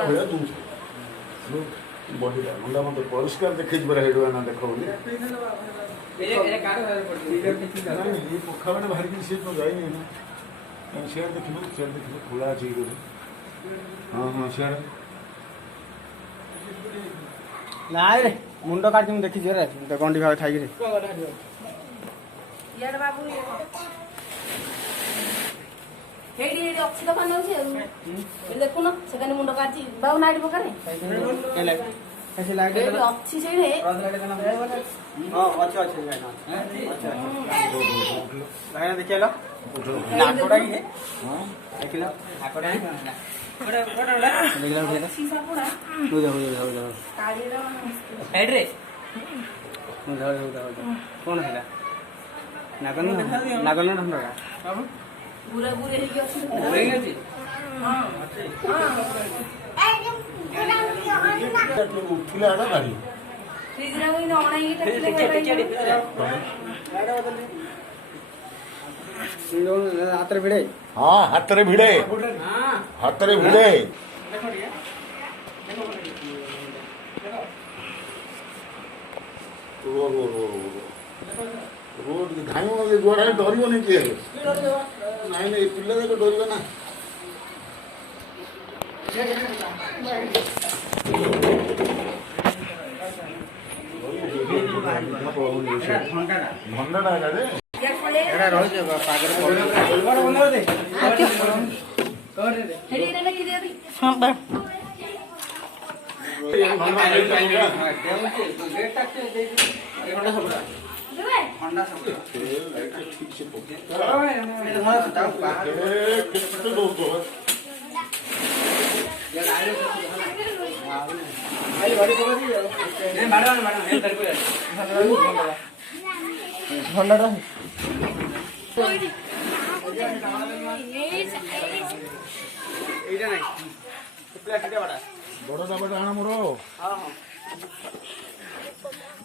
भैया दूस बढ़िया मुंडा मत परिष्कार देखै बरा हेडवा ना देखो ये पोखा मैंने भारी की सीट में जाई नहीं ना शेयर देखिलो खुला अछि हां हां शेयर ନାଇଁ ରେ ମୁଣ୍ଡ କାଟି ମୁଁ ଦେଖିଛି ରେ ଗଣ୍ଡି ଭାବେ ଖାଇକି ରେ ଇଆଡେ ବାବୁ ହେଇଟି ଅଛି ଦୋକାନ ଅଛି ଆଉ ଦେଖୁନ ସେକାନି ମୁଣ୍ଡ କାଟି ବାବୁ ନାଇଟ୍ ପକାରେ ଏ ଲାଇଟ୍ ସେ ଲାଇଟ୍ ହେଇଟି ଅଛି ସେଇଠି ହଁ ଅଛି ଅଛି ଭାଇନା ଦେଖିଲ ନାକଡା କି ହଁ ଦେଖିଲ ନାକଡା ଦେଖିଲ ଉଠେଇଲା हो जा କାଳିର साइड रे हो जा कौन है नागन नागन नंबर बाबू बुरा बुरे ହେଇକି ଅଛି होई गई उठिला ना गाड़ी ଫ୍ରିଜରେ ମୁଁ ଅଣାଇକି हाथ रे भिड़े हां हाथ रे भिड़े हाथ रे भिड़े रोड धाई द्वारा डर नहीं किए नहीं नहीं पिला तो डर ना भंडारा रे एड़ा रह जे पागर बड़ बंद दे हेडी रे की दे हां बा ठंडा सब ठीक से ठंडा बड़ा बड़ा आना मोर हां हां